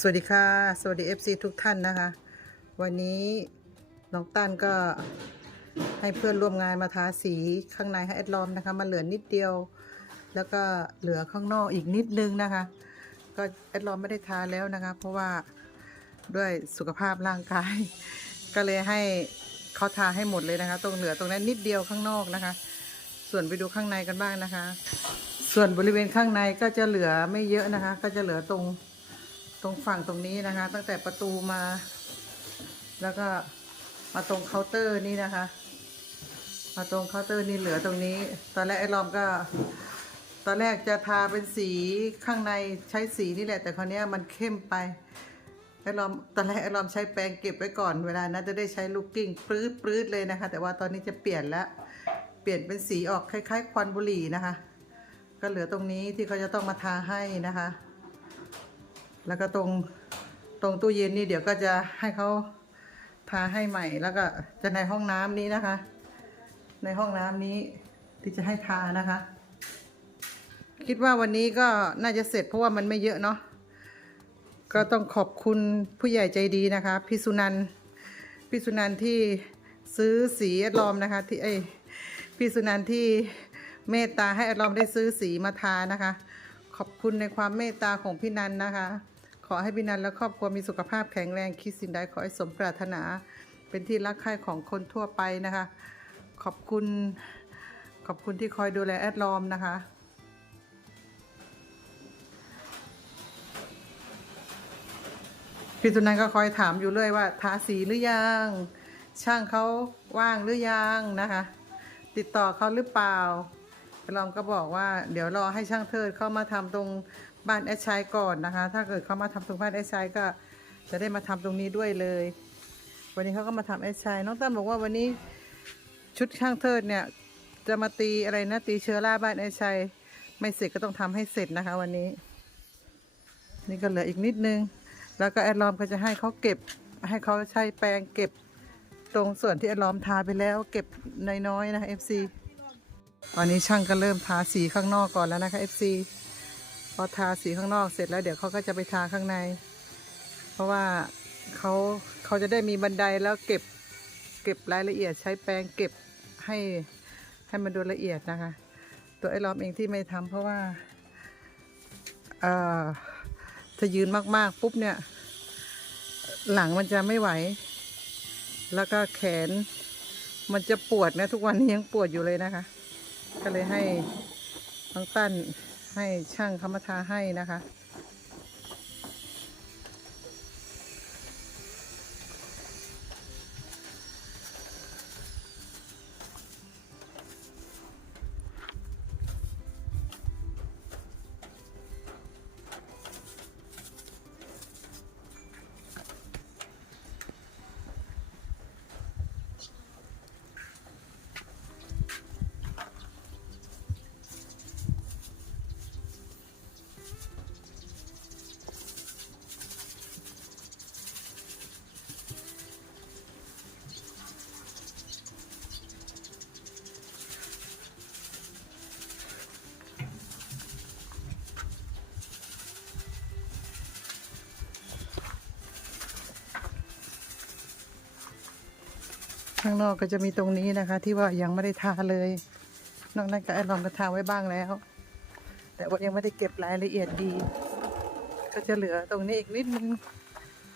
สวัสดีค่ะ สวัสดี FC ทุกท่านนะคะ วันนี้น้องตั้นก็ให้เพื่อนร่วมงานมาทาสีข้างในให้แอดลอมนะคะมาเหลือนิดเดียว แล้วก็เหลือข้างนอกอีกนิดนึงนะคะ ก็แอดลอมไม่ได้ทาแล้วนะคะ เพราะว่าด้วยสุขภาพร่างกาย ก็เลยให้เขาทาให้หมดเลยนะคะ ตรงเหลือตรงนั้นนิดเดียวข้างนอกนะคะ ส่วนไปดูข้างในกันบ้างนะคะ ส่วนบริเวณข้างในก็จะเหลือไม่เยอะนะคะ ก็จะเหลือตรง รงฝั่งตรงนี้นะคะ ตั้งแต่ประตูมา แล้วก็มาตรงเคาน์เตอร์นี่นะคะ มาตรงเคาน์เตอร์นี่เหลือตรงนี้ ตอนแรกไอ้ลอมก็ ตอนแรกจะทาเป็นสีข้างในใช้สีนี่แหละ แต่คราวนี้มันเข้มไปไอ้ลอมตอนแรกไอ้ลอมใช้แปรงเก็บไว้ก่อนเวลานั้นจะได้ใช้ลูกกิ้งปรื๊ดปื๊ดเลยนะคะ แต่ว่าตอนนี้จะเปลี่ยนแล้วเปลี่ยนเป็นสีออกคล้าย ๆ ควันบุหรี่นะคะ ก็เหลือตรงนี้ที่เขาจะต้องมาทาให้นะคะ แล้วก็ตรงตรงตู้เย็นนี่เดี๋ยวก็จะให้เขาทาให้ใหม่ แล้วก็จะในห้องน้ำนี้นะคะ ในห้องน้ำนี้ที่จะให้ทานะคะ คิดว่าวันนี้ก็น่าจะเสร็จเพราะว่ามันไม่เยอะเนาะก็ต้องขอบคุณผู้ใหญ่ใจดีนะคะพี่สุนันพี่สุนันที่ซื้อสีแอดลอมนะคะที่เอ้พี่สุนันท์ที่เมตตาให้แอดลอมได้ซื้อสีมาทานะคะ ขอบคุณในความเมตตาของพี่นันนะคะ ขอให้พี่นันและครอบครัวมีสุขภาพแข็งแรงคิดสิ่งใดขอให้สมปรารถนา เป็นที่รักใคร่ของคนทั่วไปนะคะ ขอบคุณ ขอบคุณที่คอยดูแลแอดลอมนะคะพี่ตุนันก็คอยถามอยู่เรื่อยว่าทาสีหรือยัง ช่างเขาว่างหรือยังนะคะ ติดต่อเขาหรือเปล่าแอดลอมก็บอกว่า เดี๋ยวรอให้ช่างเทิดเข้ามาทำตรง บ้านแอดชัยก่อนนะคะ ถ้าเกิดเขามาทำตรงบ้านแอดชัยก็จะได้มาทำตรงนี้ด้วยเลย วันนี้เขาก็มาทำแอดชัยน้องตั้มบอกว่าวันนี้ชุดช่างเทิดเนี่ยจะมาตีอะไรนะตีเชื้อราบ้านไอ้ชัยไม่เสร็จก็ต้องทำให้เสร็จนะคะ วันนี้ นี่ก็เหลืออีกนิดนึง แล้วก็แอดลอมก็จะให้เขาเก็บให้เขาใช้แปรงเก็บตรงส่วนที่แอดลอมทาไปแล้ว เก็บน้อยๆนะคะ FC ตอนนี้ช่างก็เริ่มทาสีข้างนอกก่อนแล้วนะคะ FC พอทาสีข้างนอกเสร็จแล้วเดี๋ยวเขาก็จะไปทาข้างใน เพราะว่าเขาเขาจะได้มีบันไดแล้วเก็บเก็บรายละเอียดใช้แปรงเก็บให้ให้มันดูละเอียดนะคะ ตัวไอ้ล้อมเองที่ไม่ทำเพราะว่าเอ่อถ้ายืนมากๆปุ๊บเนี่ย หลังมันจะไม่ไหว แล้วก็แขนมันจะปวดนะทุกวันนี้ยังปวดอยู่เลยนะคะ ก็เลยให้น้องตั้น ให้ช่างเขามาทาให้นะคะ ข้างนอกก็จะมีตรงนี้นะคะ ที่ว่ายังไม่ได้ทาเลย นอกนั้นก็แอดลองก็ทาไว้บ้างแล้ว แต่ว่ายังไม่ได้เก็บรายละเอียดดี ก็จะเหลือตรงนี้อีกนิดนึง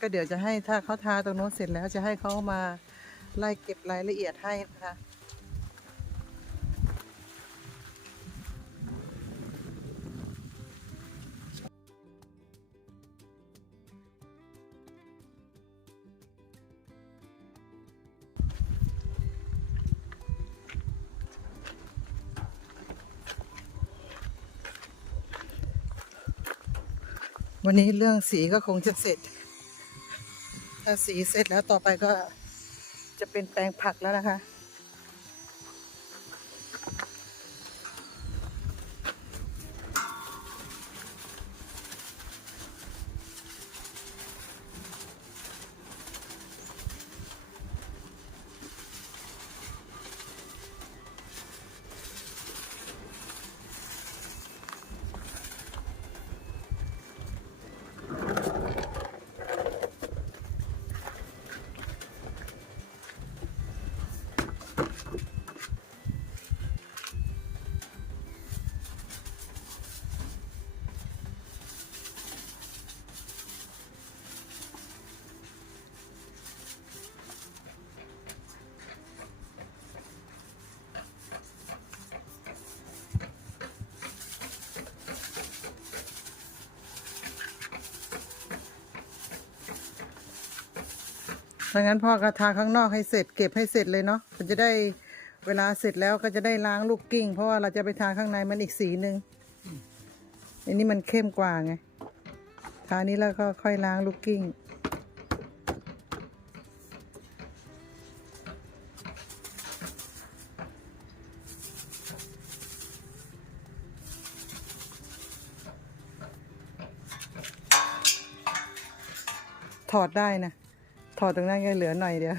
ก็เดี๋ยวจะให้ถ้าเขาทาตรงโน้นเสร็จแล้วจะให้เขามาไล่เก็บรายละเอียดให้นะคะ วันนี้เรื่องสีก็คงจะเสร็จ ถ้าสีเสร็จแล้วต่อไปก็จะเป็นแปลงผักแล้วนะคะ ถ้างั้นพ่อก็ทาข้างนอกให้เสร็จเก็บให้เสร็จเลยเนาะมันจะได้เวลาเสร็จแล้วก็จะได้ล้างลูกกิ้ง เพราะว่าเราจะไปทาข้างในมันอีกสีหนึ่งอันนี้มันเข้มกว่าไงทานี้แล้วก็ค่อยล้างลูกกิ้ง ถอดได้นะ ถอดตรงนั้นก็เหลือหน่อยเดียว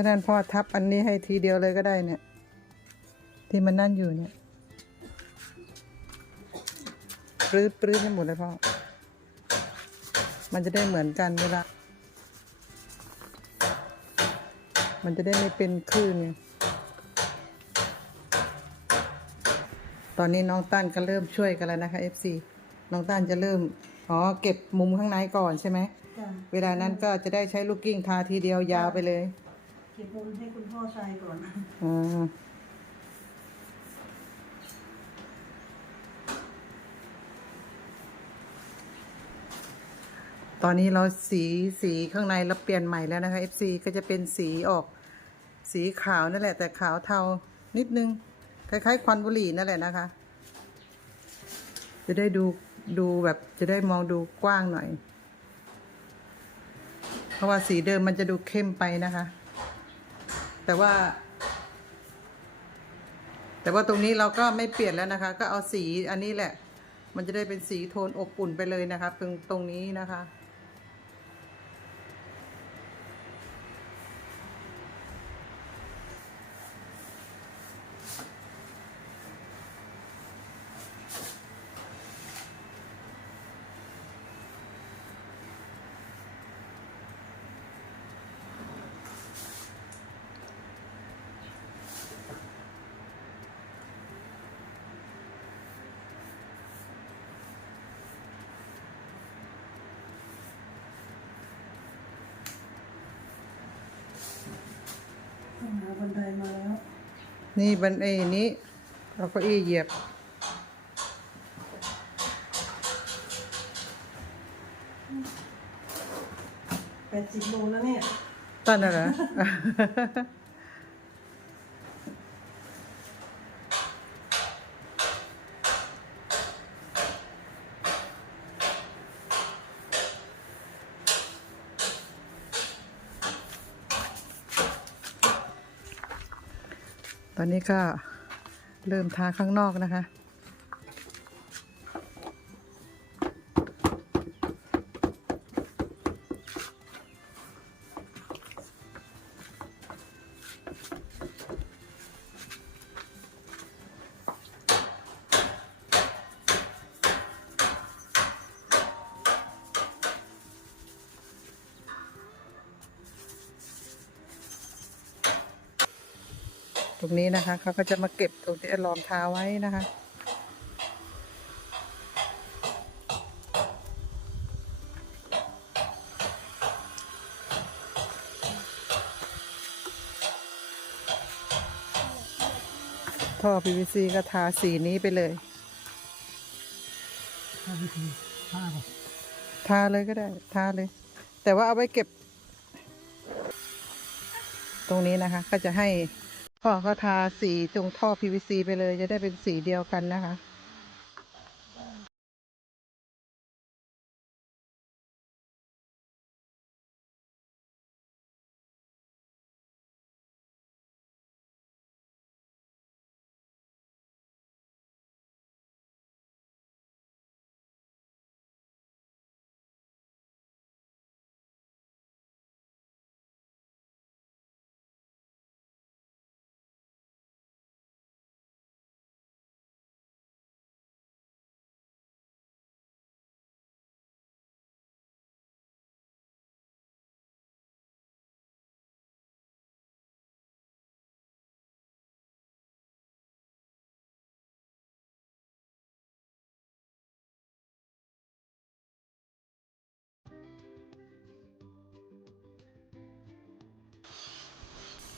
ถ้านั้นพ่อทับอันนี้ให้ทีเดียวเลยก็ได้เนี่ย ที่มันนั่นอยู่เนี่ยปรื้ดปรื้ดให้หมดเลยพ่อ มันจะได้เหมือนกันเวลา มันจะได้ไม่เป็นคลื่นไงตอนนี้น้องตั้นก็เริ่มช่วยกันแล้วนะคะ FC น้องตั้นจะเริ่ม อ๋อ เก็บมุมข้างในก่อนใช่ไหมจ้ะเวลานั้นก็จะได้ใช้ลูกกิ้งทาทีเดียวยาวไปเลย เก็บมุมให้คุณพ่อชายก่อนอ่าตอนนี้เราสีสีข้างในเราเปลี่ยนใหม่แล้วนะคะ FC ก็จะเป็นสีออกสีขาวนั่นแหละ แต่ขาวเทานิดนึง คล้ายๆ ควันบุหรี่นั่นแหละนะคะ จะได้ดูดูแบบจะได้มองดูกว้างหน่อย เพราะว่าสีเดิมมันจะดูเข้มไปนะคะ แต่ว่า แต่ว่าตรงนี้เราก็ไม่เปลี่ยนแล้วนะคะ ก็เอาสีอันนี้แหละ มันจะได้เป็นสีโทนอบอุ่นไปเลยนะคะ ตรงตรงนี้นะคะ บันไดมาแล้ว นี่บันเอนี้เราก็อี้เหยียบ แปดสิบโลแล้วเนี่ยตั้นน่ะเหรอ ตอนนี้ก็เริ่มทาข้างนอกนะคะ ตรงนี้นะคะเขาก็จะมาเก็บตรงที่อลอมทาไว้นะคะท่อ PVC ก็ทาสีนี้ไปเลย ทาเลยก็ได้ ทาเลย แต่ว่าเอาไว้เก็บ ตรงนี้นะคะ ก็จะให้ พ่อก็ทาสีตรงท่อ PVC ไปเลย จะได้เป็นสีเดียวกันนะคะ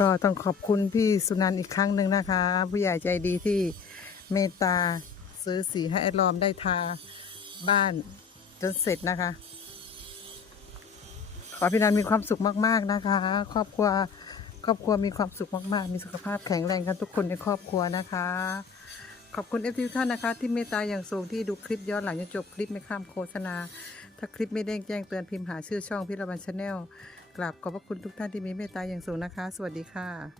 ก็ต้องขอบคุณพี่สุนันท์อีกครั้งหนึ่งนะคะ ผู้ใหญ่ใจดีที่เมตตาซื้อสีให้แอดลอมได้ทาบ้านจนเสร็จนะคะ ขอพี่นันมีความสุขมาก ๆนะคะ ครอบครัวครอบครัวมีความสุขมากๆ มีสุขภาพแข็งแรงกันทุกคนในครอบครัวนะคะ ขอบคุณเอฟทุกท่านนะคะ ที่เมตตาอย่างสูงที่ดูคลิปย้อนหลังจนจบคลิปไม่ข้ามโฆษณา ถ้าคลิปไม่เด้งแจ้งเตือนพิมพ์หาชื่อช่องพิรบันชาแนล กราบขอบพระคุณทุกท่านที่มีเมตตาอย่างสูงนะคะ สวัสดีค่ะ